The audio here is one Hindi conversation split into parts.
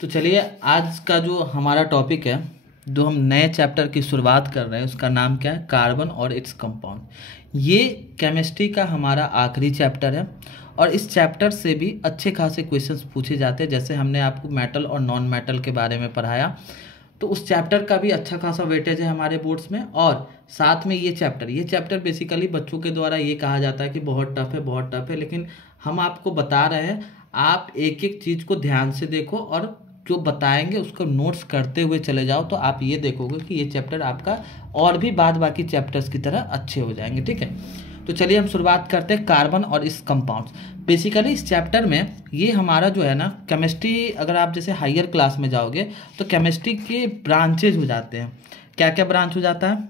तो चलिए आज का जो हमारा टॉपिक है, जो हम नए चैप्टर की शुरुआत कर रहे हैं, उसका नाम क्या है? कार्बन और इट्स कंपाउंड। ये केमिस्ट्री का हमारा आखिरी चैप्टर है और इस चैप्टर से भी अच्छे खासे क्वेश्चंस पूछे जाते हैं। जैसे हमने आपको मेटल और नॉन मेटल के बारे में पढ़ाया, तो उस चैप्टर का भी अच्छा खासा वेटेज है हमारे बोर्ड्स में। और साथ में ये चैप्टर बेसिकली बच्चों के द्वारा ये कहा जाता है कि बहुत टफ है, लेकिन हम आपको बता रहे हैं, आप एक एक चीज़ को ध्यान से देखो और जो बताएंगे उसको नोट्स करते हुए चले जाओ, तो आप ये देखोगे कि ये चैप्टर आपका और भी बाद बाकी चैप्टर्स की तरह अच्छे हो जाएंगे। ठीक है, तो चलिए हम शुरुआत करते हैं कार्बन और इस कंपाउंड्स। बेसिकली इस चैप्टर में ये हमारा जो है ना, केमिस्ट्री, अगर आप जैसे हायर क्लास में जाओगे तो केमिस्ट्री के ब्रांचेज हो जाते हैं। क्या क्या ब्रांच हो जाता है?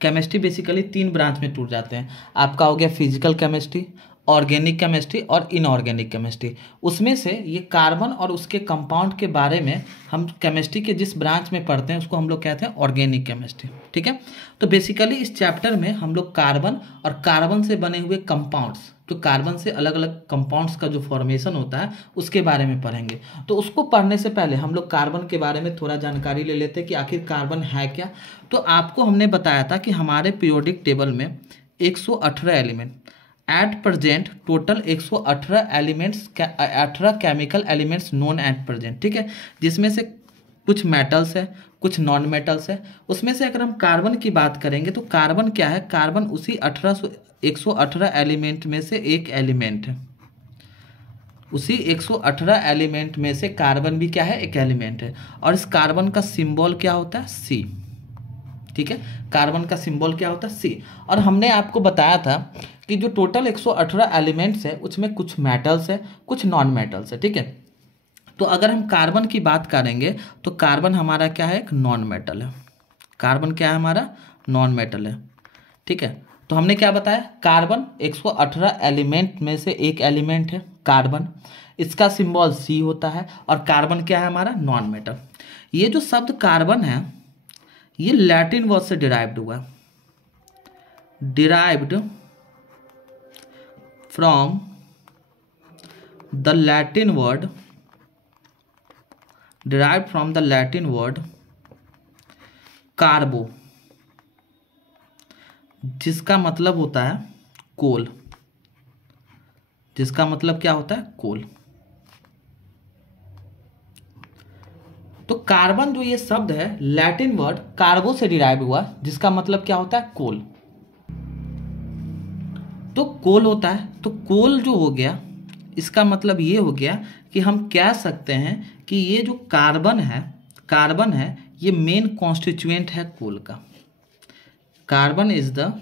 केमिस्ट्री बेसिकली 3 ब्रांच में टूट जाते हैं। आपका हो गया फिजिकल केमिस्ट्री, ऑर्गेनिक केमिस्ट्री और इनऑर्गेनिक केमिस्ट्री। उसमें से ये कार्बन और उसके कंपाउंड के बारे में हम केमिस्ट्री के जिस ब्रांच में पढ़ते हैं उसको हम लोग कहते हैं ऑर्गेनिक केमिस्ट्री। ठीक है, तो बेसिकली इस चैप्टर में हम लोग कार्बन और कार्बन से बने हुए कंपाउंड्स, जो कार्बन से अलग अलग कंपाउंड्स का जो फॉर्मेशन होता है उसके बारे में पढ़ेंगे। तो उसको पढ़ने से पहले हम लोग कार्बन के बारे में थोड़ा जानकारी ले लेते हैं कि आखिर कार्बन है क्या। तो आपको हमने बताया था कि हमारे पीरियोडिक टेबल में 118 element, at present total 118 elements, 18 chemical elements known at present. ठीक है, जिसमें से कुछ मेटल्स है, कुछ नॉन मेटल्स है। उसमें से अगर हम कार्बन की बात करेंगे तो कार्बन क्या है? कार्बन उसी 118 एलिमेंट में से एक एलिमेंट है। उसी 118 एलिमेंट में से कार्बन भी क्या है? एक एलिमेंट है। और इस कार्बन का सिंबल क्या होता है? सी। ठीक है, कार्बन का सिंबल क्या होता है? सी। और हमने आपको बताया था कि जो टोटल 118 एलिमेंट्स है उसमें कुछ मेटल्स है, कुछ नॉन मेटल्स है। ठीक है, तो अगर हम कार्बन की बात करेंगे तो कार्बन हमारा क्या है? एक नॉन मेटल है। कार्बन क्या है? हमारा नॉन मेटल है। ठीक है, तो हमने क्या बताया? कार्बन 118 एलिमेंट में से एक एलिमेंट है कार्बन, इसका सिंबल सी होता है। और कार्बन क्या है? हमारा नॉन मेटल। ये जो शब्द कार्बन है ये लैटिन वर्ड से डिराइव्ड हुआ है, derived from the Latin word, derived from the Latin word कार्बो, जिसका मतलब होता है कोल। जिसका मतलब क्या होता है? कोल। तो कार्बन जो ये शब्द है लैटिन वर्ड कार्बो से डिराइव हुआ, जिसका मतलब क्या होता है? कोल। तो कोल होता है, तो कोल जो हो गया इसका मतलब ये हो गया कि हम कह सकते हैं कि ये जो कार्बन है ये मेन कॉन्स्टिट्यूएंट है कोल का। Carbon is the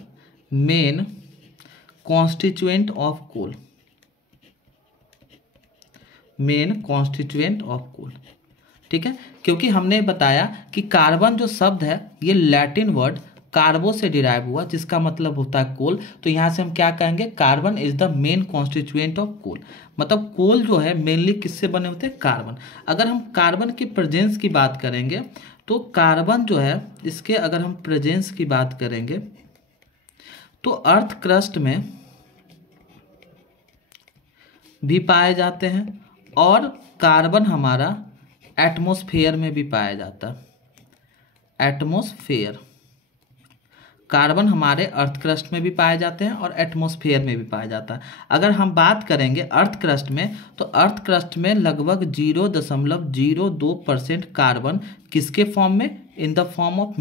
main constituent of coal, main constituent of coal. ठीक है, क्योंकि हमने बताया कि कार्बन जो शब्द है ये लैटिन वर्ड कार्बो से डिराइव हुआ, जिसका मतलब होता है कोल। तो यहाँ से हम क्या कहेंगे? Carbon is the main constituent of coal. मतलब कोल जो है मेनली किससे बने होते हैं? कार्बन। अगर हम कार्बन की प्रेजेंस की बात करेंगे तो कार्बन जो है इसके अगर हम प्रेजेंस की बात करेंगे तो अर्थ क्रस्ट में भी पाए जाते हैं और कार्बन हमारा एटमॉस्फेयर में भी पाया जाता है। एटमॉस्फेयर, कार्बन हमारे अर्थ क्रस्ट में भी पाए जाते हैं और एटमॉस्फेयर में भी पाया जाता है। अगर हम बात करेंगे अर्थ क्रस्ट में तो अर्थ क्रस्ट में लगभग 0.02% कार्बन किसके फॉर्म में? In the form of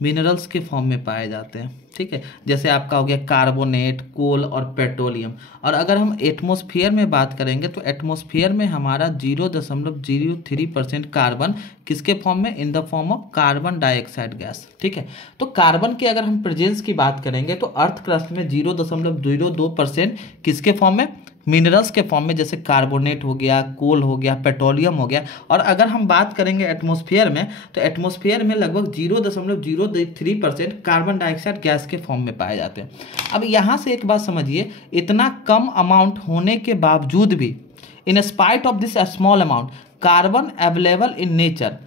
minerals के फॉर्म में पाए जाते हैं। ठीक है, जैसे आपका हो गया कार्बोनेट, कोल और पेट्रोलियम। और अगर हम एटमॉस्फेयर में बात करेंगे तो एटमॉस्फेयर में हमारा 0.03% कार्बन किसके फॉर्म में? In the form of carbon dioxide gas. ठीक है, तो कार्बन की अगर हम प्रेजेंस की बात करेंगे तो अर्थ क्रस्ट में 0.02% किसके फॉर्म में? मिनरल्स के फॉर्म में, जैसे कार्बोनेट हो गया, कोल हो गया, पेट्रोलियम हो गया। और अगर हम बात करेंगे एटमॉस्फेयर में तो एटमॉस्फेयर में लगभग 0.03% कार्बन डाइऑक्साइड गैस के फॉर्म में पाए जाते हैं। अब यहाँ से एक बात समझिए, इतना कम अमाउंट होने के बावजूद भी, in spite of this small amount carbon available in nature,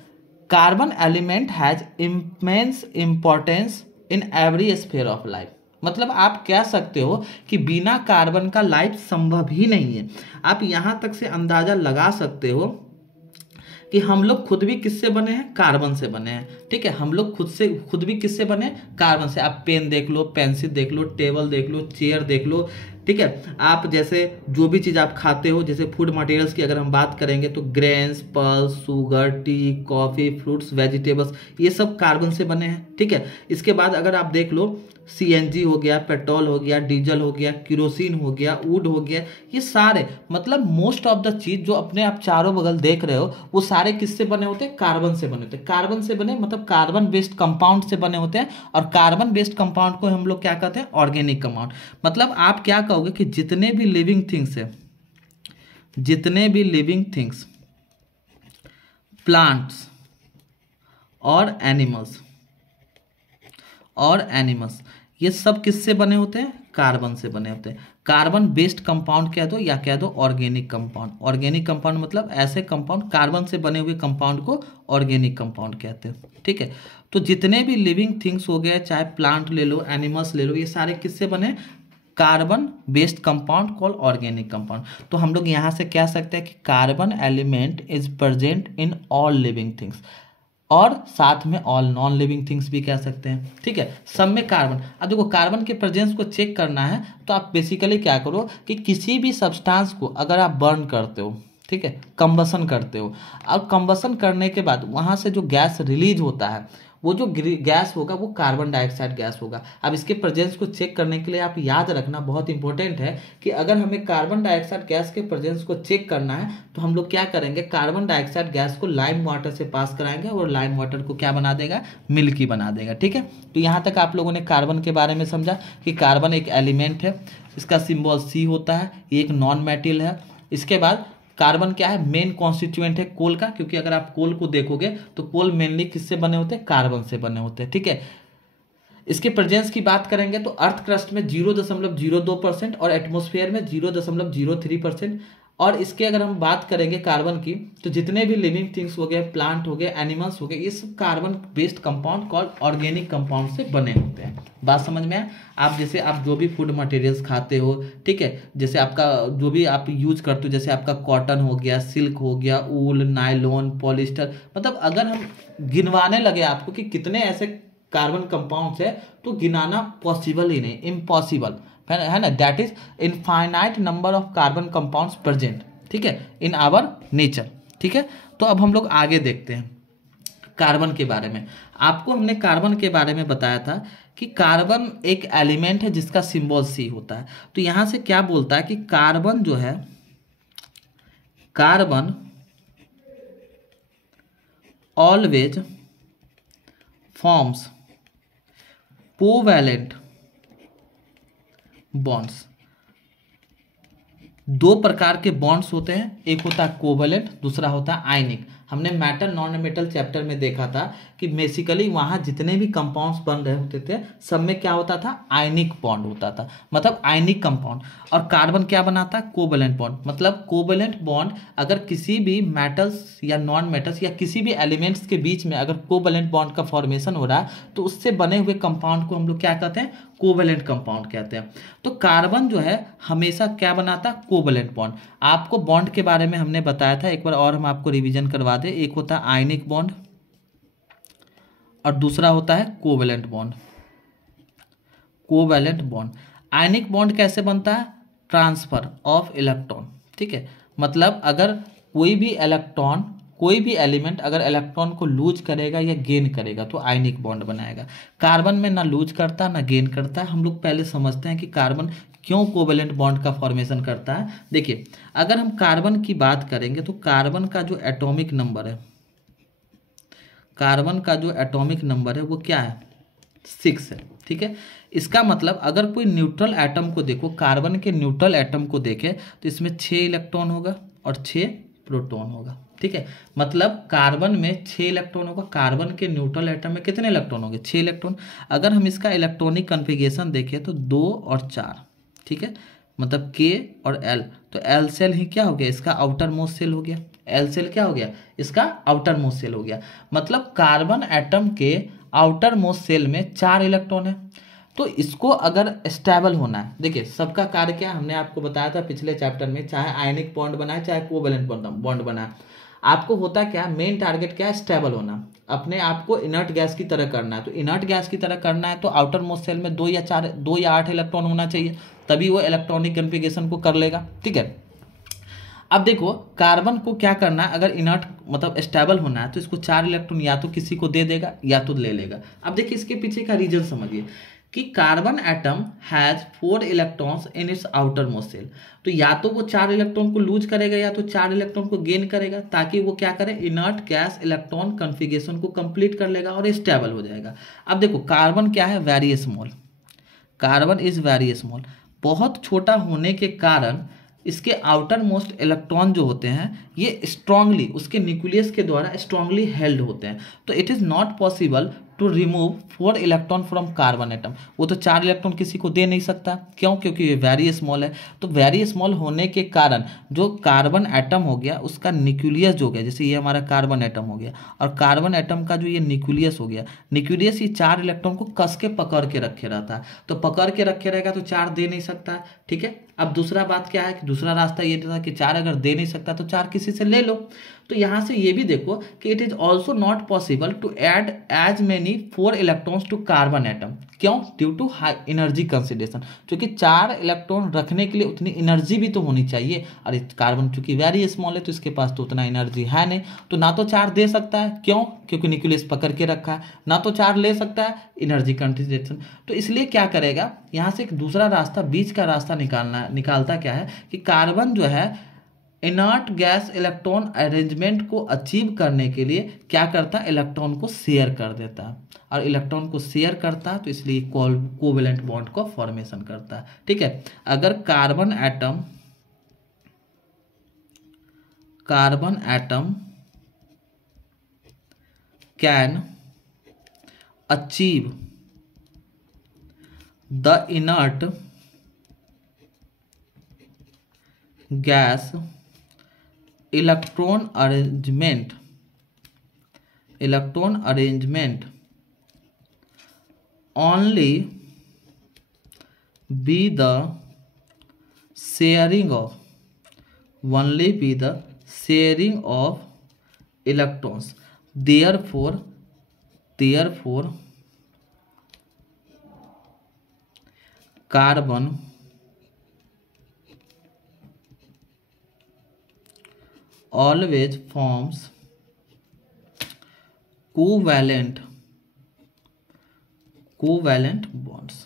carbon element has immense importance in every sphere of life. मतलब आप कह सकते हो कि बिना कार्बन का लाइफ संभव ही नहीं है। आप यहाँ तक से अंदाजा लगा सकते हो कि हम लोग खुद भी किससे बने हैं, कार्बन से बने हैं। ठीक है, हम लोग खुद भी किससे बने हैं, कार्बन से। आप पेन देख लो, पेंसिल देख लो, टेबल देख लो, चेयर देख लो। ठीक है, आप जैसे जो भी चीज़ आप खाते हो, जैसे फूड मटेरियल्स की अगर हम बात करेंगे तो grains, pulse, sugar, T, coffee, fruits, vegetables, ये सब कार्बन से बने हैं। ठीक है, इसके बाद अगर आप देख लो सीएनजी हो गया, पेट्रोल हो गया, डीजल हो गया, केरोसिन हो गया, वुड हो गया, ये सारे मतलब मोस्ट ऑफ द चीज जो अपने आप चारों बगल देख रहे हो वो सारे किससे बने होते हैं, कार्बन से बने होते हैं। कार्बन से बने मतलब कार्बन बेस्ड कंपाउंड से बने होते हैं। और कार्बन बेस्ड कंपाउंड को हम लोग क्या कहते हैं, ऑर्गेनिक कंपाउंड। मतलब आप क्या कहोगे कि जितने भी लिविंग थिंग्स है, जितने भी लिविंग थिंग्स, प्लांट्स और एनिमल्स ये सब किससे बने होते हैं, कार्बन से बने होते हैं। कार्बन बेस्ड कंपाउंड कह दो या कह दो ऑर्गेनिक कंपाउंड। ऑर्गेनिक कंपाउंड मतलब ऐसे कंपाउंड, कार्बन से बने हुए कंपाउंड को ऑर्गेनिक कंपाउंड कहते हैं। ठीक है, तो जितने भी लिविंग थिंग्स हो गए, चाहे प्लांट ले लो, एनिमल्स ले लो, ये सारे किससे बने, carbon based compound call organic compound. तो हम लोग यहाँ से कह सकते हैं कि carbon element is present in all living things, और साथ में ऑल नॉन लिविंग थिंग्स भी कह सकते हैं। ठीक है, सब में कार्बन। अब देखो कार्बन के प्रेजेंस को चेक करना है तो आप बेसिकली क्या करो कि किसी भी सब्सटेंस को अगर आप बर्न करते हो, ठीक है, कंबसन करते हो, और कंबसन करने के बाद वहाँ से जो गैस रिलीज होता है, वो जो गैस होगा वो कार्बन डाइऑक्साइड गैस होगा। अब इसके प्रेजेंस को चेक करने के लिए आप याद रखना बहुत इंपॉर्टेंट है कि अगर हमें कार्बन डाइऑक्साइड गैस के प्रेजेंस को चेक करना है तो हम लोग क्या करेंगे, कार्बन डाइऑक्साइड गैस को लाइम वाटर से पास कराएंगे और लाइम वाटर को क्या बना देगा, मिल्की बना देगा। ठीक है, तो यहाँ तक आप लोगों ने कार्बन के बारे में समझा कि कार्बन एक एलिमेंट है, इसका सिंबल सी होता है, ये एक नॉन मेटल है। इसके बाद कार्बन क्या है, मेन कॉन्स्टिट्यूएंट है कोल का, क्योंकि अगर आप कोल को देखोगे तो कोल मेनली किससे बने होते हैं, कार्बन से बने होते हैं। ठीक है, इसके प्रेजेंस की बात करेंगे तो अर्थ क्रस्ट में 0.02% और एटमॉस्फेयर में 0.03%। और इसके अगर हम बात करेंगे कार्बन की, तो जितने भी लिविंग थिंग्स हो गए, प्लांट हो गए, एनिमल्स हो गए, ये सब carbon based compound called organic compound से बने होते हैं। बात समझ में आया। आप जैसे आप जो भी फूड मटेरियल्स खाते हो, ठीक है, जैसे आपका जो भी आप यूज करते हो, जैसे आपका कॉटन हो गया, सिल्क हो गया, ऊल, नायलॉन, पॉलिस्टर, मतलब अगर हम गिनवाने लगे आपको कि कितने ऐसे कार्बन कंपाउंड्स है तो गिनाना पॉसिबल ही नहीं, इम्पॉसिबल है ना। That is infinite number of carbon compounds present, ठीक है, इन आवर नेचर। ठीक है, तो अब हम लोग आगे देखते हैं कार्बन के बारे में। आपको हमने कार्बन के बारे में बताया था कि कार्बन एक एलिमेंट है जिसका सिंबल सी होता है। तो यहां से क्या बोलता है कि कार्बन जो है, carbon always forms covalent bonds. दो प्रकार के बॉन्ड्स होते हैं, एक होता है कोवैलेंट, दूसरा होता है आयनिक। हमने मेटल नॉन मेटल चैप्टर में देखा था कि बेसिकली वहाँ जितने भी कंपाउंड्स बन रहे होते थे सब में क्या होता था, आयनिक बॉन्ड होता था, मतलब आयनिक कंपाउंड। और कार्बन क्या बनाता है, कोवैलेंट बॉन्ड। मतलब कोवैलेंट बॉन्ड अगर किसी भी मेटल्स या नॉन मेटल्स या किसी भी एलिमेंट्स के बीच में अगर कोवैलेंट बॉन्ड का फॉर्मेशन हो रहा है तो उससे बने हुए कंपाउंड को हम लोग क्या कहते हैं, कोवैलेंट कंपाउंड कहते हैं। तो कार्बन जो है हमेशा क्या बनाता है, कोवैलेंट बॉन्ड। आपको बॉन्ड के बारे में हमने बताया था, एक बार और हम आपको रिवीजन करवा दें। एक होता है आयनिक बॉन्ड और दूसरा होता है covalent bond. Covalent bond, ionic bond कैसे बनता है, ट्रांसफर ऑफ इलेक्ट्रॉन। ठीक है, मतलब अगर कोई भी इलेक्ट्रॉन, कोई भी एलिमेंट अगर इलेक्ट्रॉन को लूज करेगा या गेन करेगा तो आयनिक बॉन्ड बनाएगा। कार्बन में ना लूज करता ना गेन करता है। हम लोग पहले समझते हैं कि कार्बन क्यों कोवैलेंट बॉन्ड का फॉर्मेशन करता है। देखिए, अगर हम कार्बन की बात करेंगे तो कार्बन का जो एटॉमिक नंबर है, कार्बन का जो एटॉमिक नंबर है वो क्या है, 6 है। ठीक है, इसका मतलब अगर कोई न्यूट्रल एटम को देखो, कार्बन के न्यूट्रल एटम को देखे तो इसमें 6 इलेक्ट्रॉन होगा और 6 प्रोटॉन होगा। ठीक है, मतलब कार्बन में 6 इलेक्ट्रॉन होगा। कार्बन के न्यूट्रल एटम में कितने इलेक्ट्रॉन होंगे, 6 इलेक्ट्रॉन। अगर हम इसका इलेक्ट्रॉनिक कन्फिगरेशन देखें तो 2 और 4, ठीक है, मतलब K और L। तो L सेल ही क्या हो गया, इसका आउटर मोस्ट सेल हो गया। L सेल क्या हो गया, इसका आउटर मोस्ट सेल हो गया। मतलब कार्बन एटम के आउटर मोस्ट सेल में 4 इलेक्ट्रॉन है। तो इसको अगर स्टेबल होना है, देखिए सबका कार्य क्या, हमने आपको बताया था पिछले चैप्टर में, चाहे आयनिक बॉन्ड बनाए चाहे कोवैलेंट बॉन्ड बनाए, आपको होता क्या है, मेन टारगेट क्या है, स्टेबल होना, अपने आप को इनर्ट गैस की तरह करना है। तो इनर्ट गैस की तरह करना है तो आउटर मोस्ट शेल में 2 या 8 इलेक्ट्रॉन होना चाहिए, तभी वो इलेक्ट्रॉनिक कन्फिगरेशन को कर लेगा। ठीक है, अब देखो कार्बन को क्या करना है, अगर इनर्ट मतलब स्टेबल होना है तो इसको 4 इलेक्ट्रॉन या तो किसी को दे देगा या तो ले लेगा। अब देखिए इसके पीछे का रीजन समझिए कि carbon atom has 4 electrons in its outermost shell. तो या तो वो 4 इलेक्ट्रॉन को लूज करेगा या तो 4 इलेक्ट्रॉन को गेन करेगा, ताकि वो क्या करे, इनर्ट गैस इलेक्ट्रॉन कन्फिगरेशन को कंप्लीट कर लेगा और स्टेबल हो जाएगा। अब देखो कार्बन क्या है, very small, carbon is very small, बहुत छोटा होने के कारण इसके आउटर मोस्ट इलेक्ट्रॉन जो होते हैं ये स्ट्रांगली उसके न्यूक्लियस के द्वारा स्ट्रांगली हेल्ड होते हैं। तो it is not possible to remove 4 electron from carbon atom. वो तो 4 इलेक्ट्रॉन किसी को दे नहीं सकता, क्यों, क्योंकि ये वेरी स्मॉल है। तो वेरी स्मॉल होने के कारण जो कार्बन एटम हो गया उसका न्यूक्लियस जो हो गया, जैसे ये हमारा कार्बन एटम हो गया और कार्बन एटम का जो ये न्यूक्लियस हो गया, न्यूक्लियस ये 4 इलेक्ट्रॉन को कस के पकड़ के रखे रहता है। तो पकड़ के रखे रहेगा तो 4 दे नहीं सकता। ठीक है, अब दूसरा बात क्या है कि दूसरा रास्ता ये था कि 4 अगर दे नहीं सकता तो 4 किसी से ले लो। तो यहाँ से ये भी देखो कि it is also not possible to add as many 4 electrons to carbon atom. क्यों, due to high energy consideration, क्योंकि 4 इलेक्ट्रॉन रखने के लिए उतनी एनर्जी भी तो होनी चाहिए। और कार्बन चूंकि वेरी स्मॉल है तो इसके पास तो उतना एनर्जी है नहीं, तो ना तो 4 दे सकता है, क्यों, क्योंकि न्यूक्लियस पकड़ के रखा है, ना तो 4 ले सकता है, एनर्जी कंसिडरेशन। तो इसलिए क्या करेगा, यहाँ से एक दूसरा रास्ता, बीच का रास्ता निकालता क्या है कि कार्बन जो है इनर्ट गैस इलेक्ट्रॉन अरेंजमेंट को अचीव करने के लिए क्या करता है, इलेक्ट्रॉन को शेयर कर देता है। और इलेक्ट्रॉन को शेयर करता है तो इसलिए कोवेलेंट बॉन्ड को फॉर्मेशन करता है। ठीक है, अगर carbon atom can achieve the inert gas electron arrangement only be the sharing of electrons. Therefore carbon always forms covalent bonds.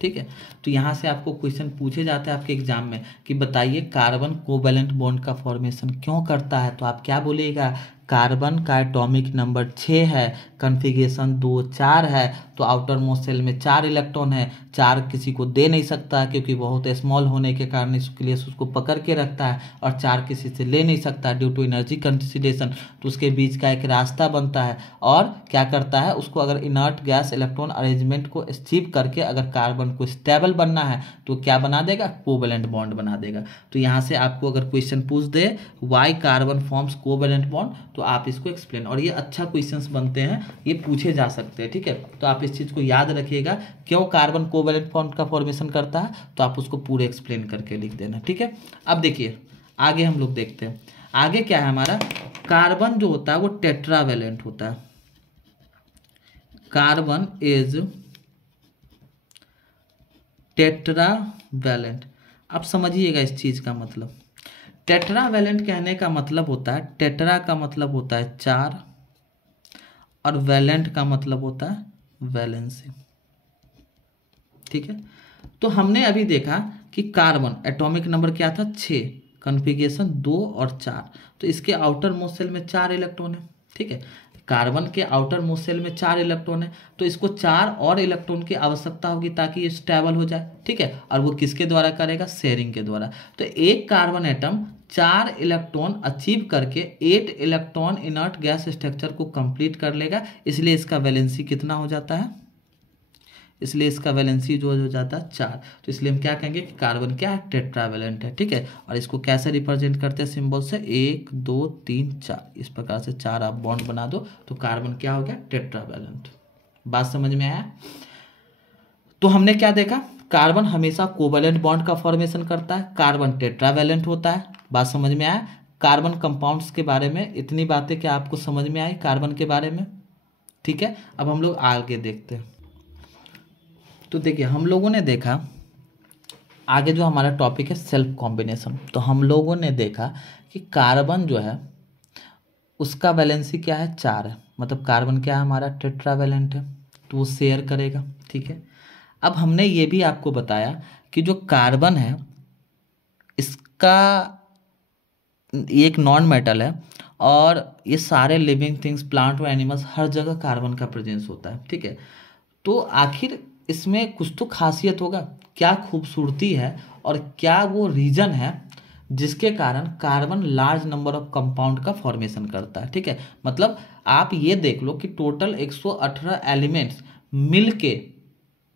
ठीक है, तो यहाँ से आपको क्वेश्चन पूछे जाते हैं आपके एग्जाम में कि बताइए कार्बन कोवैलेंट बॉन्ड का फॉर्मेशन क्यों करता है। तो आप क्या बोलिएगा, कार्बन का एटॉमिक नंबर 6 है, कन्फिगरेशन 2 4 है, तो आउटर मोस्ट शेल में 4 इलेक्ट्रॉन है, 4 किसी को दे नहीं सकता क्योंकि बहुत स्मॉल होने के कारण इसके लिए उसको पकड़ के रखता है, और 4 किसी से ले नहीं सकता ड्यू टू एनर्जी कंसिडरेशन। तो उसके बीच का एक रास्ता बनता है और क्या करता है, उसको अगर इनर्ट गैस इलेक्ट्रॉन अरेंजमेंट को अचीव करके अगर कार्बन को स्टेबल बनना है तो क्या बना देगा, कोवैलेंट बॉन्ड बना देगा। तो यहाँ से आपको अगर क्वेश्चन पूछ दे why carbon forms covalent bond, तो आप इसको एक्सप्लेन, और ये अच्छा क्वेश्चंस बनते हैं, ये पूछे जा सकते हैं। ठीक है, तो आप इस चीज़ को याद रखिएगा, क्यों कार्बन कोवैलेंट बॉन्ड का फॉर्मेशन करता है, तो आप उसको पूरे एक्सप्लेन करके लिख देना। ठीक है, अब देखिए आगे हम लोग देखते हैं, आगे क्या है हमारा, कार्बन जो होता है वो टेट्रावैलेंट होता है। Carbon is tetravalent. अब समझिएगा इस चीज़ का मतलब, टेट्रावैलेंट कहने का मतलब होता है, टेट्रा का मतलब होता है 4 और वैलेंट का मतलब होता है वैलेंसी। ठीक है, तो हमने अभी देखा कि कार्बन एटॉमिक नंबर क्या था, 6, कॉन्फ़िगरेशन 2 और 4, तो इसके आउटर मोस्ट शेल में 4 इलेक्ट्रॉन है। ठीक है, कार्बन के आउटर मोस्ट शेल में 4 इलेक्ट्रॉन है, तो इसको 4 और इलेक्ट्रॉन की आवश्यकता होगी ताकि ये स्टेबल हो जाए। ठीक है, और वो किसके द्वारा करेगा, शेयरिंग के द्वारा। तो एक कार्बन एटम 4 इलेक्ट्रॉन अचीव करके 8 इलेक्ट्रॉन इनर्ट गैस स्ट्रक्चर को कंप्लीट कर लेगा, इसलिए इसका वैलेंसी कितना हो जाता है, इसलिए इसका वैलेंसी जो हो जाता है 4। तो इसलिए हम क्या कहेंगे कि कार्बन क्या है, टेट्रावैलेंट है। ठीक है, और इसको कैसे रिप्रेजेंट करते हैं, सिंबल से 1 2 3 4, इस प्रकार से 4 आप बॉन्ड बना दो तो कार्बन क्या हो गया, टेट्रावैलेंट। बात समझ में आया। तो हमने क्या देखा, कार्बन हमेशा कोवैलेंट बॉन्ड का फॉर्मेशन करता है, कार्बन टेट्रावैलेंट होता है, बात समझ में आया। कार्बन कंपाउंड्स के बारे में इतनी बातें क्या आपको समझ में आई कार्बन के बारे में? ठीक है, अब हम लोग आगे देखते हैं। तो देखिए हम लोगों ने देखा आगे जो हमारा टॉपिक है सेल्फ कॉम्बिनेशन। तो हम लोगों ने देखा कि कार्बन जो है उसका वैलेंसी क्या है, 4 है, मतलब कार्बन क्या है हमारा टेट्रावैलेंट है, तो वो शेयर करेगा। ठीक है, अब हमने ये भी आपको बताया कि जो कार्बन है इसका ये एक नॉन मेटल है और ये सारे लिविंग थिंग्स प्लांट और एनिमल्स हर जगह कार्बन का प्रेजेंस होता है। ठीक है, तो आखिर इसमें कुछ तो खासियत होगा, क्या खूबसूरती है और क्या वो रीजन है जिसके कारण carbon large number of compound का फॉर्मेशन करता है। ठीक है, मतलब आप ये देख लो कि टोटल 118 एलिमेंट्स मिलके,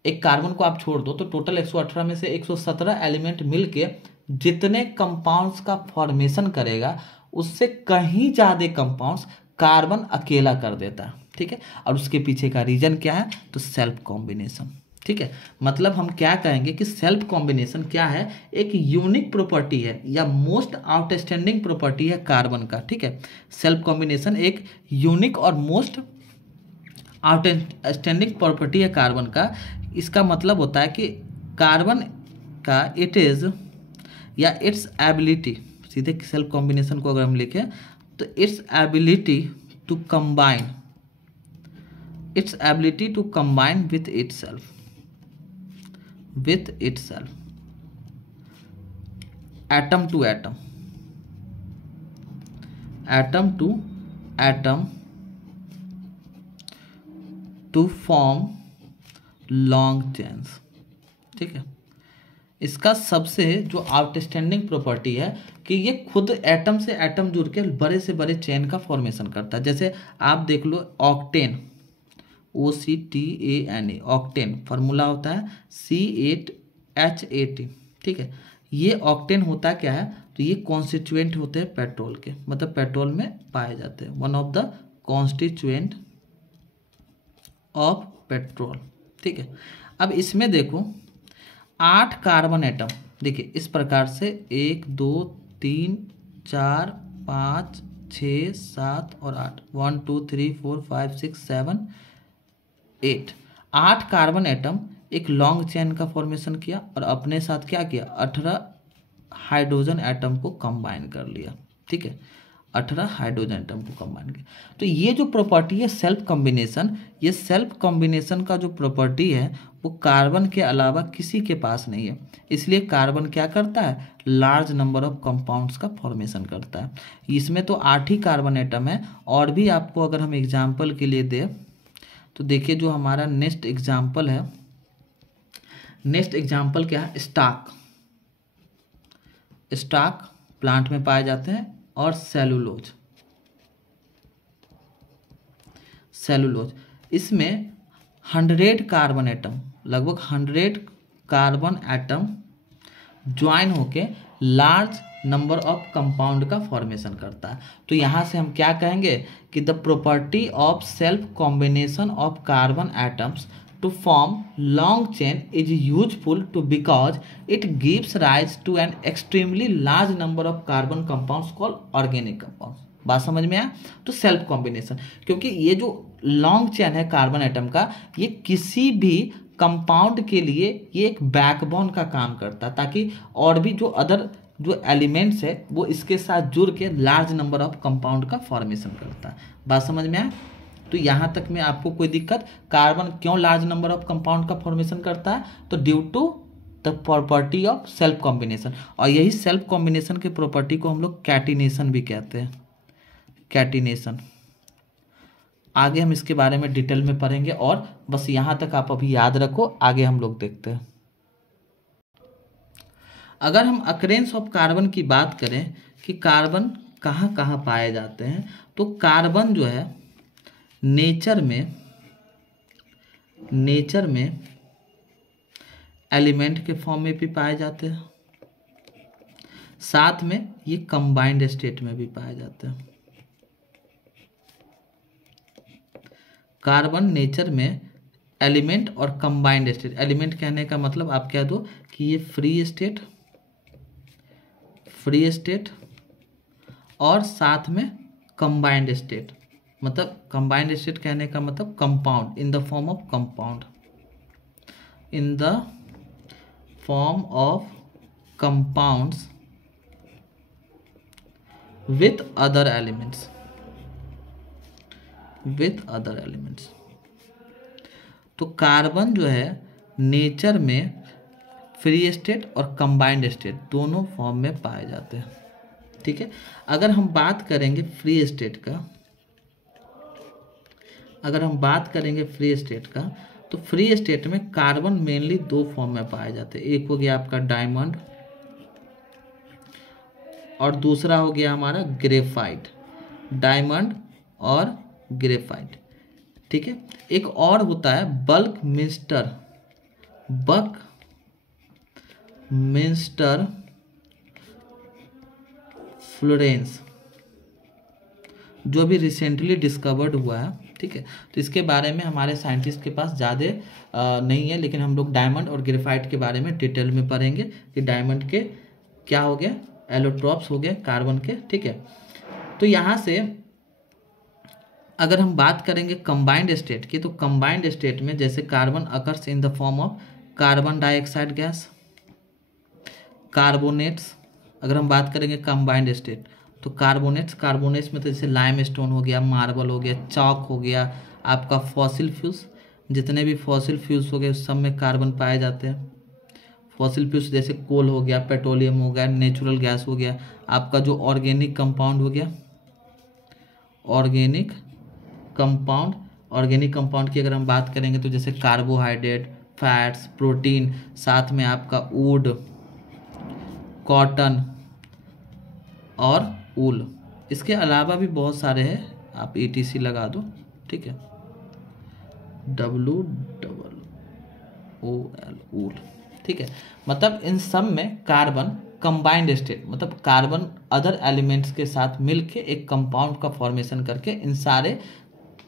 एक कार्बन को आप छोड़ दो तो टोटल 118 में से 117 एलिमेंट मिलके जितने कंपाउंड्स का फॉर्मेशन करेगा उससे कहीं ज़्यादा कंपाउंड्स कार्बन अकेला कर देता है। ठीक है, और उसके पीछे का रीजन क्या है, तो सेल्फ कॉम्बिनेशन। ठीक है, मतलब हम क्या कहेंगे कि सेल्फ कॉम्बिनेशन क्या है, एक यूनिक प्रॉपर्टी है या मोस्ट आउटस्टैंडिंग प्रॉपर्टी है कार्बन का। ठीक है, सेल्फ कॉम्बिनेशन एक यूनिक और मोस्ट आउटस्टैंडिंग प्रॉपर्टी है कार्बन का। इसका मतलब होता है कि कार्बन का इट इज या इट्स एबिलिटी, सीधे सेल्फ कॉम्बिनेशन को अगर हम लिखें तो its ability to combine, its ability to combine with itself, atom to atom, atom to atom to form long chains. ठीक है, इसका सबसे जो आउटस्टैंडिंग प्रॉपर्टी है कि ये खुद एटम से एटम जुड़ के बड़े से बड़े चेन का फॉर्मेशन करता है। जैसे आप देख लो ऑक्टेन, OCTANE, ऑक्टेन फार्मूला होता है C8H18। ठीक है, ये ऑक्टेन होता क्या है, तो ये कॉन्स्टिट्यूएंट होते हैं पेट्रोल के, मतलब पेट्रोल में पाए जाते हैं, one of the constituent of petrol. ठीक है, अब इसमें देखो 8 कार्बन एटम, देखिए इस प्रकार से 1 2 3 4 5 6 7 और 8, 1 2 3 4 5 6 7 8, 8 कार्बन एटम एक लॉन्ग चेन का फॉर्मेशन किया और अपने साथ क्या किया, 18 हाइड्रोजन एटम को कंबाइन कर लिया। ठीक है, 18 हाइड्रोजन एटम को कंबाइन किया। तो ये जो प्रॉपर्टी है सेल्फ कॉम्बिनेशन, ये सेल्फ कॉम्बिनेशन का जो प्रॉपर्टी है वो कार्बन के अलावा किसी के पास नहीं है। इसलिए कार्बन क्या करता है, लार्ज नंबर ऑफ कंपाउंड्स का फॉर्मेशन करता है। इसमें तो 8 ही कार्बन एटम है, और भी आपको अगर हम एग्जाम्पल के लिए दें तो देखिए जो हमारा नेक्स्ट एग्जाम्पल है, नेक्स्ट एग्जाम्पल क्या है, स्टार्क। स्टार्क प्लांट में पाए जाते हैं और सेलुलोज, सेलुलोज इसमें 100 कार्बन एटम, लगभग 100 कार्बन एटम ज्वाइन होके लार्ज नंबर ऑफ कंपाउंड का फॉर्मेशन करता है। तो यहाँ से हम क्या कहेंगे कि the property of self combination of carbon atoms to form long chain is useful to because it gives rise to an extremely large number of carbon compounds called organic compounds। बात समझ में आया? तो सेल्फ कॉम्बिनेशन, क्योंकि ये जो लॉन्ग चेन है कार्बन एटम का, ये किसी भी कंपाउंड के लिए ये एक बैकबोन का काम करता है, ताकि और भी जो अदर जो एलिमेंट्स है वो इसके साथ जुड़ के लार्ज नंबर ऑफ कंपाउंड का फॉर्मेशन करता है। बात समझ में आया? तो यहाँ तक में आपको कोई दिक्कत, कार्बन क्यों लार्ज नंबर ऑफ कंपाउंड का फॉर्मेशन करता है, तो due to the property of self combination. और यही सेल्फ कॉम्बिनेशन के प्रॉपर्टी को हम लोग कैटिनेशन भी कहते हैं, कैटिनेशन। आगे हम इसके बारे में डिटेल में पढ़ेंगे, और बस यहाँ तक आप अभी याद रखो, आगे हम लोग देखते हैं। अगर हम अकरेंस ऑफ कार्बन की बात करें कि कार्बन कहाँ कहाँ पाए जाते हैं, तो कार्बन जो है नेचर में एलिमेंट के फॉर्म में भी पाए जाते हैं, साथ में ये कंबाइंड स्टेट में भी पाए जाते हैं। कार्बन नेचर में एलिमेंट और कंबाइंड स्टेट, एलिमेंट कहने का मतलब आप कह दो कि ये फ्री स्टेट और साथ में कंबाइंड स्टेट, मतलब कंबाइंड स्टेट कहने का मतलब compound, in the form of compound, in the form of compounds with other elements, with other elements. तो कार्बन जो है नेचर में फ्री स्टेट और कंबाइंड स्टेट दोनों फॉर्म में पाए जाते हैं, ठीक है। अगर हम बात करेंगे फ्री स्टेट का, अगर हम बात करेंगे फ्री स्टेट का, तो फ्री स्टेट में कार्बन मेनली दो फॉर्म में पाए जाते हैं। एक हो गया आपका डायमंड और दूसरा हो गया हमारा ग्रेफाइट, डायमंड और ग्रेफाइट, ठीक है। एक और होता है बल्क मिस्टर, बक मिस्टर फ्लोरेंस, जो भी रिसेंटली डिस्कवर्ड हुआ है, ठीक है। तो इसके बारे में हमारे साइंटिस्ट के पास ज़्यादा नहीं है, लेकिन हम लोग डायमंड और ग्रेफाइट के बारे में डिटेल में पढ़ेंगे कि डायमंड के क्या हो गया, एलोट्रॉप्स हो गए कार्बन के, ठीक है। तो यहाँ से अगर हम बात करेंगे कंबाइंड स्टेट की, तो कंबाइंड स्टेट में जैसे carbon occurs in the form of carbon dioxide gas, carbonates. अगर हम बात करेंगे कंबाइंड स्टेट तो कार्बोनेट्स, कार्बोनेट्स में तो जैसे लाइम स्टोन हो गया, मार्बल हो गया, चॉक हो गया, आपका फॉसिल फ्यूल्स, जितने भी फॉसिल फ्यूल्स हो गए उस सब में कार्बन पाए जाते हैं। फॉसिल फ्यूल्स जैसे कोल हो गया, पेट्रोलियम हो गया, नेचुरल गैस हो गया, आपका जो ऑर्गेनिक कंपाउंड हो गया, ऑर्गेनिक कंपाउंड, ऑर्गेनिक कंपाउंड की अगर हम बात करेंगे तो जैसे कार्बोहाइड्रेट, फैट्स, प्रोटीन, साथ में आपका वुड, कॉटन और ऊल। इसके अलावा भी बहुत सारे हैं, आप ETC लगा दो, ठीक है, WOOL, ऊल, ठीक है। मतलब इन सब में कार्बन कंबाइंड स्टेट, मतलब कार्बन अदर एलिमेंट्स के साथ मिलके एक कंपाउंड का फॉर्मेशन करके इन सारे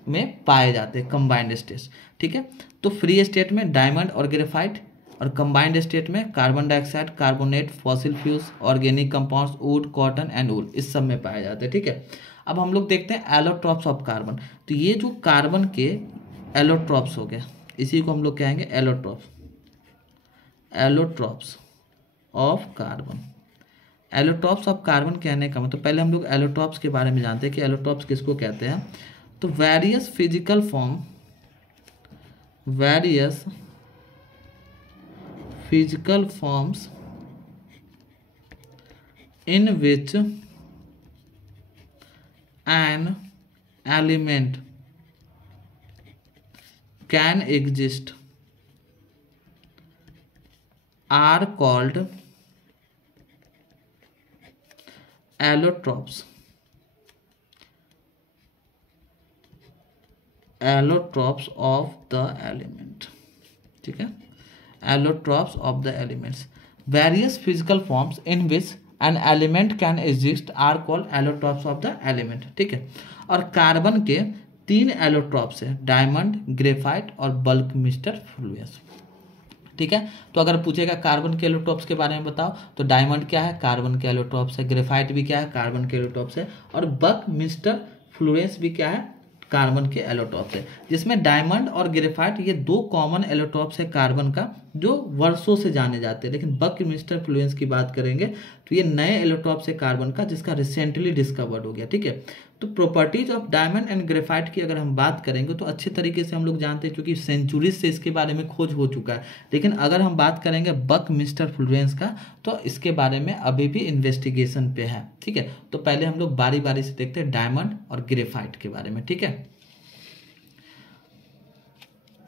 में पाए जाते हैं कंबाइंड स्टेट्स, ठीक है। तो फ्री स्टेट में डायमंड और ग्रेफाइट, और कंबाइंड स्टेट में carbon dioxide, carbonate, fossil fuels, organic compounds, would, cotton and wool, इस सब में पाए जाते हैं, ठीक है। अब हम लोग देखते हैं एलोट्रॉप्स ऑफ कार्बन। तो ये जो कार्बन के एलोट्रॉप्स हो गए, इसी को हम लोग कहेंगे allotropes, allotropes of carbon. Allotropes of carbon कहने का मतलब, पहले हम लोग एलोट्रॉप्स के बारे में जानते हैं कि एलोट्रॉप्स किसको कहते हैं। तो various physical form, various physical forms in which an element can exist are called allotropes, allotropes of the element, ठीक है। Allotropes of the elements, various physical forms in which an element can exist are called allotropes of the element, ठीक है। और कार्बन के 3 एलोट्रॉप्स है, डायमंड, ग्रेफाइट और बल्क मिस्टर फ्लूएंस, ठीक है। तो अगर पूछेगा कार्बन के एलोट्रॉप्स के बारे में बताओ, तो डायमंड क्या है, कार्बन के एलोट्रॉप्स है, ग्रेफाइट भी क्या है, कार्बन के एलोट्रॉप्स है, और बल्क मिस्टर फ्लूएंस भी क्या है, कार्बन के एलोट्रॉप्स है। जिसमें डायमंड और ग्रेफाइट ये 2 कॉमन एलोट्रॉप्स है कार्बन का, जो वर्षों से जाने जाते हैं। लेकिन बक मिस्टर फ्लूएंस की बात करेंगे तो ये नए एलोट्रॉप्स है कार्बन का, जिसका रिसेंटली डिस्कवर्ड हो गया, ठीक है। तो properties of diamond and graphite की अगर हम बात करेंगे तो अच्छे तरीके से हम लोग जानते हैं, क्योंकि सेंचुरीज से इसके बारे में खोज हो चुका है। लेकिन अगर हम बात करेंगे बक मिस्टर फ्लूएंस का, तो इसके बारे में अभी भी इन्वेस्टिगेशन पे है, ठीक है। तो पहले हम लोग बारी बारी से देखते हैं डायमंड और ग्रेफाइट के बारे में, ठीक है।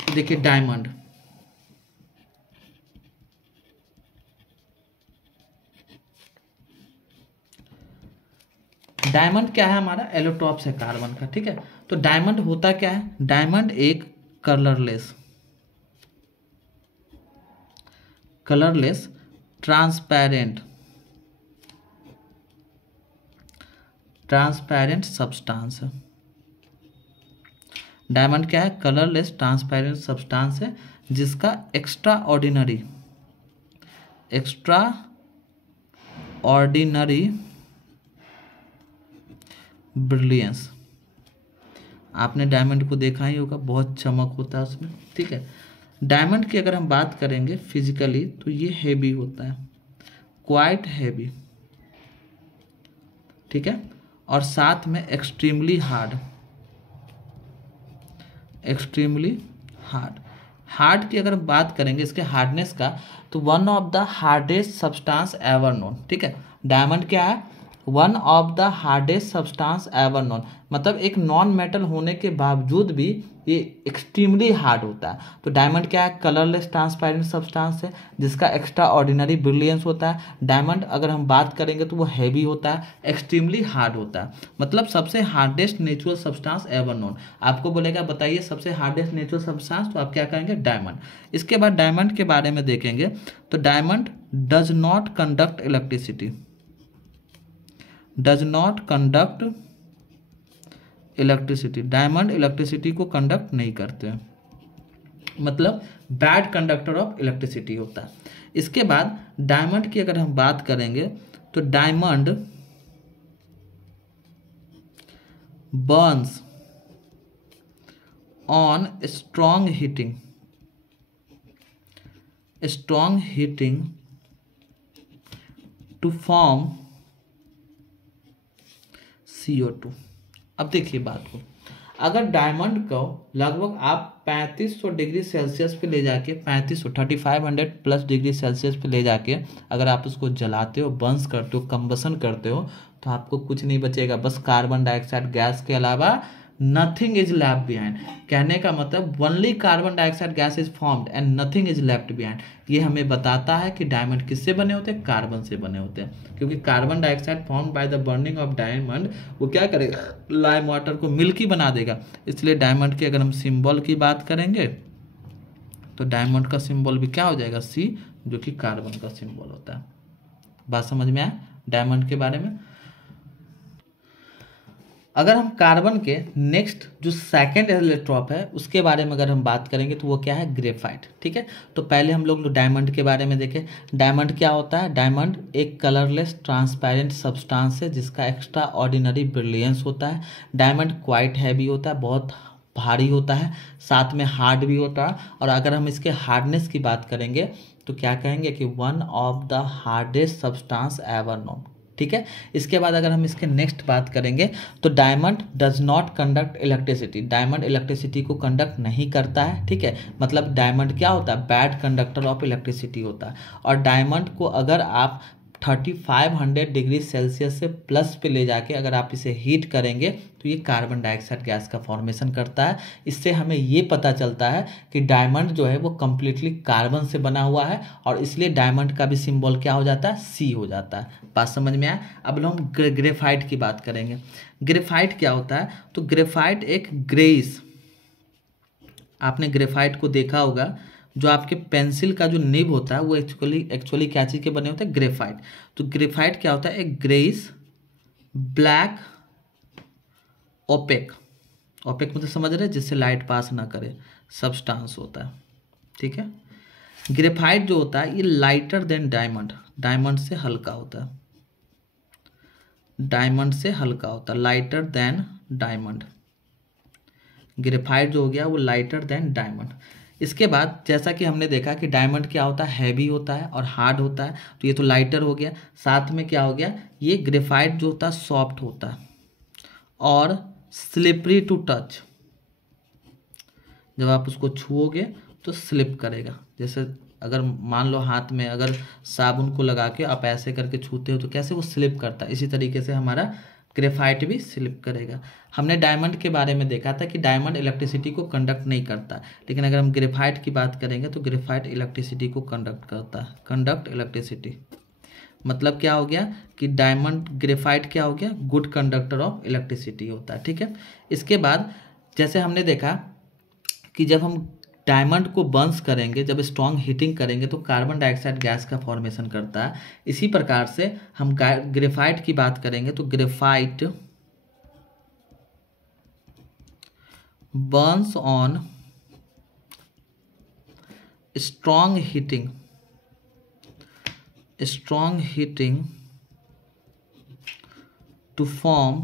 देखिए डायमंड, डायमंड क्या है, हमारा एलोट्रॉप्स है कार्बन का, ठीक है। तो डायमंड होता क्या है, डायमंड एक colourless, colourless transparent, transparent substance है। डायमंड क्या है, कलरलेस ट्रांसपेरेंट सब्सटेंस है, जिसका एक्स्ट्रा ऑर्डिनरी ब्रिलियंस। आपने डायमंड को देखा ही होगा, बहुत चमक होता है उसमें, ठीक है। डायमंड की अगर हम बात करेंगे फिजिकली तो ये हैवी होता है, क्वाइट हैवी, ठीक है। और साथ में extremely hard, extremely hard. Hard की अगर हम बात करेंगे इसके हार्डनेस का, तो one of the hardest substance ever known, ठीक है। डायमंड क्या है, one of the hardest substance ever known, मतलब एक नॉन मेटल होने के बावजूद भी ये एक्सट्रीमली हार्ड होता है। तो डायमंड क्या है, कलरलेस ट्रांसपेरेंट सब्सटेंस है जिसका एक्स्ट्रा ऑर्डिनरी ब्रिलियंस होता है। डायमंड अगर हम बात करेंगे तो वो हैवी होता है, एक्सट्रीमली हार्ड होता है, मतलब सबसे hardest natural substance ever known. आपको बोलेगा बताइए सबसे हार्डेस्ट नेचुरल सब्सटेंस, तो आप क्या कहेंगे, डायमंड। इसके बाद डायमंड के बारे में देखेंगे तो diamond does not conduct electricity, does not conduct electricity. Diamond electricity को कंडक्ट नहीं करते हैं, मतलब बैड कंडक्टर ऑफ इलेक्ट्रिसिटी होता है। इसके बाद डायमंड की अगर हम बात करेंगे तो diamond burns on strong heating, strong heating to form CO2। अब देखिए बात को, अगर डायमंड को लगभग आप 3500 डिग्री सेल्सियस पे ले जाके 3500 डिग्री सेल्सियस पे ले जाके अगर आप उसको जलाते हो, बर्न्स करते हो, कंबसन करते हो, तो आपको कुछ नहीं बचेगा, बस कार्बन डाइऑक्साइड गैस के अलावा नथिंग इज लेफ्ट बिहाइंड। कहने का मतलब only carbon dioxide gas is formed and nothing is left behind. ये हमें बताता है कि डायमंड किससे बने होते हैं, कार्बन से बने होते हैं, क्योंकि carbon dioxide formed by the burning of diamond वो क्या करेगा, लाइम वाटर को मिल्की बना देगा। इसलिए डायमंड की अगर हम सिंबल की बात करेंगे तो डायमंड का सिंबल भी क्या हो जाएगा, C, जो कि कार्बन का सिंबल होता है। बात समझ में आया डायमंड के बारे में। अगर हम कार्बन के नेक्स्ट जो सेकंड एलिट्रॉप है उसके बारे में अगर हम बात करेंगे तो वो क्या है, ग्रेफाइट, ठीक है। तो पहले हम लोग डायमंड के बारे में देखें। डायमंड क्या होता है, डायमंड एक कलरलेस ट्रांसपेरेंट सब्सटेंस है जिसका एक्स्ट्रा ऑर्डिनरी ब्रिलियंस होता है। डायमंड क्वाइट हैवी होता है, बहुत भारी होता है, साथ में हार्ड भी होता है। और अगर हम इसके हार्डनेस की बात करेंगे तो क्या कहेंगे कि one of the hardest substance ever known, ठीक है। इसके बाद अगर हम इसके नेक्स्ट बात करेंगे तो diamond does not conduct electricity. Diamond electricity को कंडक्ट नहीं करता है, ठीक है। मतलब डायमंड क्या होता है, बैड कंडक्टर ऑफ इलेक्ट्रिसिटी होता है। और डायमंड को अगर आप 3500 डिग्री सेल्सियस से प्लस पे ले जाके अगर आप इसे हीट करेंगे तो ये कार्बन डाइऑक्साइड गैस का फॉर्मेशन करता है। इससे हमें ये पता चलता है कि डायमंड जो है वो कम्प्लीटली कार्बन से बना हुआ है, और इसलिए डायमंड का भी सिंबल क्या हो जाता है, C हो जाता है। बात समझ में आया। अब हम ग्रेफाइट की बात करेंगे। ग्रेफाइट क्या होता है, तो ग्रेफाइट एक ग्रेइश, आपने ग्रेफाइट को देखा होगा, जो आपके पेंसिल का जो निब होता है वो एक्चुअली क्या चीज़ के बने होते हैं, ग्रेफाइट। तो ग्रेफाइट क्या होता है, एक ग्रेइश ब्लैक ओपेक, ओपेक मतलब समझ रहे हैं, जिससे लाइट पास ना करे, सब्सटेंस होता है, ठीक है। ग्रेफाइट जो होता है ये लाइटर देन डायमंड, डायमंड से हल्का होता है, डायमंड से हल्का होता है, लाइटर देन डायमंड। ग्रेफाइट जो हो गया वो लाइटर देन डायमंड। इसके बाद जैसा कि हमने देखा कि डायमंड क्या होता है, हैवी होता है और हार्ड होता है, तो ये तो लाइटर हो गया। साथ में क्या हो गया, ये ग्रेफाइट जो होता है सॉफ्ट होता है और स्लिपरी टू टच, जब आप उसको छुओगे तो स्लिप करेगा। जैसे अगर मान लो हाथ में अगर साबुन को लगा के आप ऐसे करके छूते हो तो कैसे वो स्लिप करता है, इसी तरीके से हमारा ग्रेफाइट भी स्लिप करेगा। हमने डायमंड के बारे में देखा था कि डायमंड इलेक्ट्रिसिटी को कंडक्ट नहीं करता, लेकिन अगर हम ग्रेफाइट की बात करेंगे तो ग्रेफाइट इलेक्ट्रिसिटी को कंडक्ट करता है, कंडक्ट इलेक्ट्रिसिटी। मतलब क्या हो गया कि डायमंड ग्रेफाइट क्या हो गया, गुड कंडक्टर ऑफ इलेक्ट्रिसिटी होता है, ठीक है। इसके बाद जैसे हमने देखा कि जब हम डायमंड को बर्न्स करेंगे, जब स्ट्रॉन्ग हीटिंग करेंगे तो कार्बन डाइऑक्साइड गैस का फॉर्मेशन करता है। इसी प्रकार से हम ग्रेफाइट की बात करेंगे तो graphite burns on strong heating, strong heating to form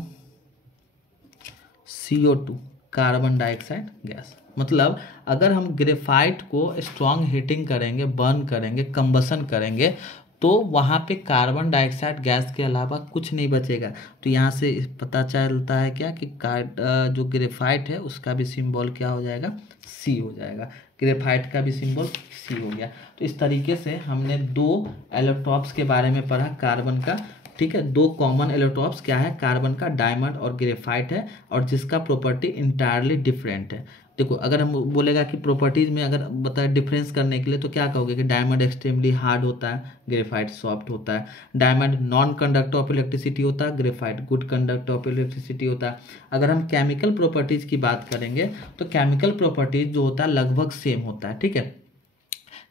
CO2 carbon dioxide gas. मतलब अगर हम ग्रेफाइट को स्ट्रॉन्ग हीटिंग करेंगे, बर्न करेंगे, कंबसन करेंगे, तो वहाँ पे कार्बन डाइऑक्साइड गैस के अलावा कुछ नहीं बचेगा। तो यहाँ से पता चलता है क्या कि जो ग्रेफाइट है उसका भी सिंबल क्या हो जाएगा, C हो जाएगा। ग्रेफाइट का भी सिंबल C हो गया। तो इस तरीके से हमने दो एलोटॉप्स के बारे में पढ़ा कार्बन का, ठीक है। दो कॉमन एलोटॉप्स क्या है, कार्बन का डायमंड और ग्रेफाइट है, और जिसका प्रॉपर्टी इंटायरली डिफरेंट है। देखो अगर हम बोलेगा कि प्रॉपर्टीज में अगर बताए डिफरेंस करने के लिए तो क्या कहोगे कि डायमंड एक्सट्रीमली हार्ड होता है, ग्रेफाइट सॉफ्ट होता है। Diamond non conductor of electricity होता है, graphite good conductor of electricity होता है। अगर हम केमिकल प्रॉपर्टीज की बात करेंगे तो केमिकल प्रॉपर्टीज जो होता है लगभग सेम होता है, ठीक है।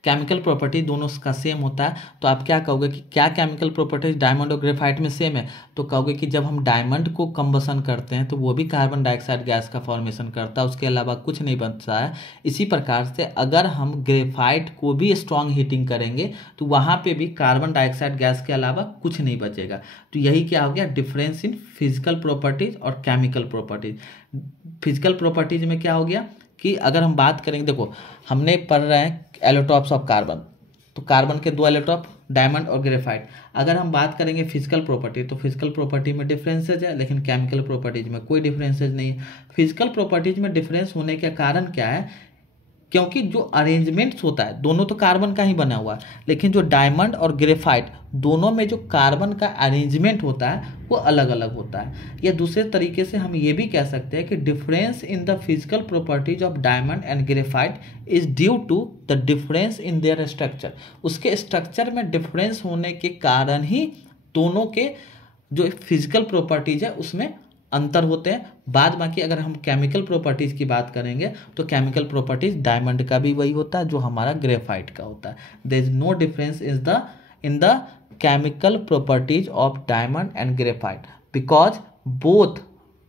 केमिकल प्रॉपर्टी दोनों का सेम होता है। तो आप क्या कहोगे कि क्या केमिकल प्रॉपर्टीज डायमंड और ग्रेफाइट में सेम है, तो कहोगे कि जब हम डायमंड को कंबसन करते हैं तो वो भी कार्बन डाइऑक्साइड गैस का फॉर्मेशन करता है, उसके अलावा कुछ नहीं बनता है। इसी प्रकार से अगर हम ग्रेफाइट को भी स्ट्रॉन्ग हीटिंग करेंगे तो वहाँ पे भी कार्बन डाइऑक्साइड गैस के अलावा कुछ नहीं बचेगा। तो यही क्या हो गया, डिफरेंस इन फिजिकल प्रॉपर्टीज और केमिकल प्रॉपर्टीज। फिजिकल प्रॉपर्टीज में क्या हो गया कि अगर हम बात करेंगे, देखो हमने पढ़ रहे हैं एलोटॉप्स ऑफ कार्बन, तो कार्बन के दो एलोटॉप डायमंड और ग्रेफाइट। अगर हम बात करेंगे फिजिकल प्रॉपर्टी, तो फिजिकल प्रॉपर्टी में डिफरेंसेज है, लेकिन केमिकल प्रॉपर्टीज में कोई डिफरेंसेज नहीं है। फिजिकल प्रॉपर्टीज में डिफरेंस होने का कारण क्या है, क्योंकि जो अरेंजमेंट्स होता है दोनों तो कार्बन का ही बना हुआ है, लेकिन जो डायमंड और ग्रेफाइट दोनों में जो कार्बन का अरेंजमेंट होता है वो अलग अलग होता है। या दूसरे तरीके से हम ये भी कह सकते हैं कि difference in the physical properties of diamond and graphite is due to the difference in their structure. उसके स्ट्रक्चर में डिफरेंस होने के कारण ही दोनों के जो फिजिकल प्रॉपर्टीज है उसमें अंतर होते हैं। बाद बाकी अगर हम केमिकल प्रॉपर्टीज की बात करेंगे तो केमिकल प्रॉपर्टीज डायमंड का भी वही होता है जो हमारा ग्रेफाइट का होता है। There is no difference in the chemical properties of diamond and graphite because both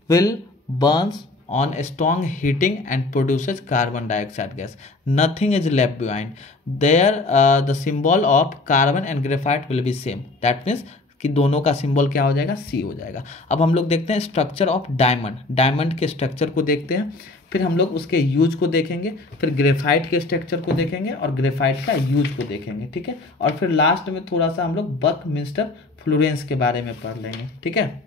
will burns on strong heating and produces carbon dioxide gas. Nothing is left behind. There the symbol of carbon and graphite will be same. That means कि दोनों का सिंबल क्या हो जाएगा, C हो जाएगा। अब हम लोग देखते हैं स्ट्रक्चर ऑफ डायमंड। डायमंड के स्ट्रक्चर को देखते हैं, फिर हम लोग उसके यूज को देखेंगे, फिर ग्रेफाइट के स्ट्रक्चर को देखेंगे और ग्रेफाइट का यूज को देखेंगे, ठीक है। और फिर लास्ट में थोड़ा सा हम लोग बकमिंस्टर फ्लोरेंस के बारे में पढ़ लेंगे, ठीक है।